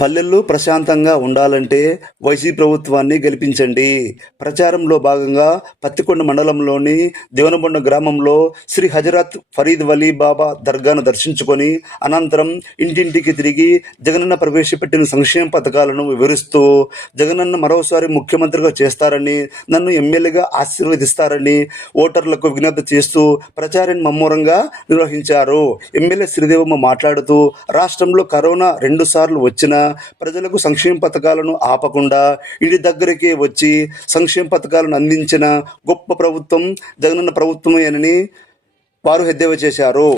పల్లెల్లో ప్రశాంతంగా ఉండాలంటే వైసీపీ ప్రభుత్వాన్ని గెలిపించండి. ప్రచారంలో భాగంగా పత్తికొండ మండలంలోని దేవనబొండ గ్రామంలో శ్రీ హజరత్ ఫరీద్ వలీ బాబా దర్గాను దర్శించుకొని అనంతరం ఇంటింటికి తిరిగి జగనన్న ప్రవేశపెట్టిన సంక్షేమ పథకాలను వివరిస్తూ జగనన్న మరోసారి ముఖ్యమంత్రిగా చేస్తారని, నన్ను ఎమ్మెల్యేగా ఆశీర్వదిస్తారని ఓటర్లకు విజ్ఞప్తి చేస్తూ ప్రచారాన్ని ముమ్మరంగా నిర్వహించారు. ఎమ్మెల్యే శ్రీదేవమ్మ మాట్లాడుతూ రాష్ట్రంలో కరోనా 2 సార్లు వచ్చినా ప్రజలకు సంక్షేమ పథకాలను ఆపకుండా ఇంటి దగ్గరికి వచ్చి సంక్షేమ పథకాలను అందించిన గొప్ప ప్రభుత్వం జగనన్న ప్రభుత్వమేనని వారు ఎద్దేవా చేశారు.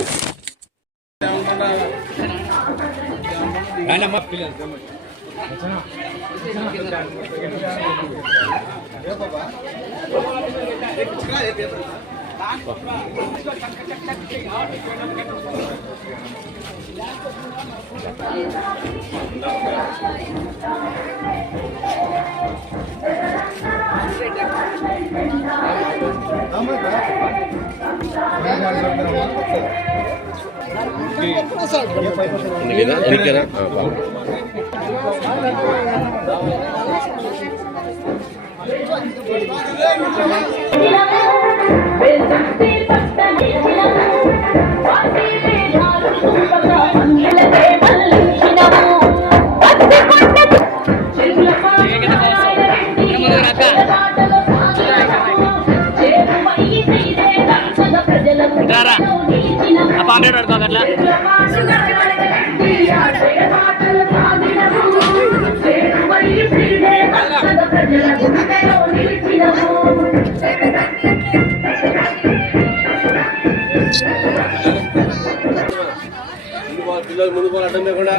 ముందు పోలు అడ్డం లేకుండా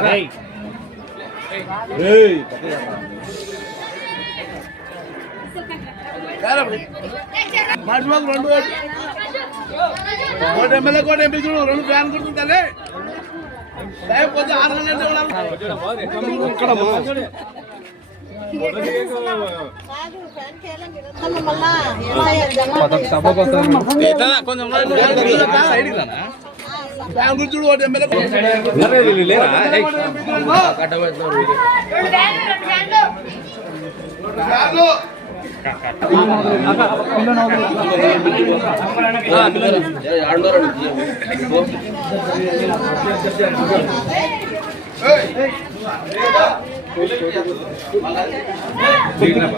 రెండు కోటి ఎమ్మెల్యే కోటి ఎంపీ చూడు 2 ఫ్యాన్ గుర్తుంటాలే లేకపోతే 6 గంటలు చూడు ఒకటి ఎమ్మెల్యే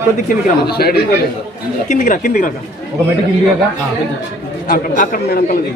కొద్ది కిందికి రా ఒక మెట్టు కిందికి రా అక్కడ మేడం కలది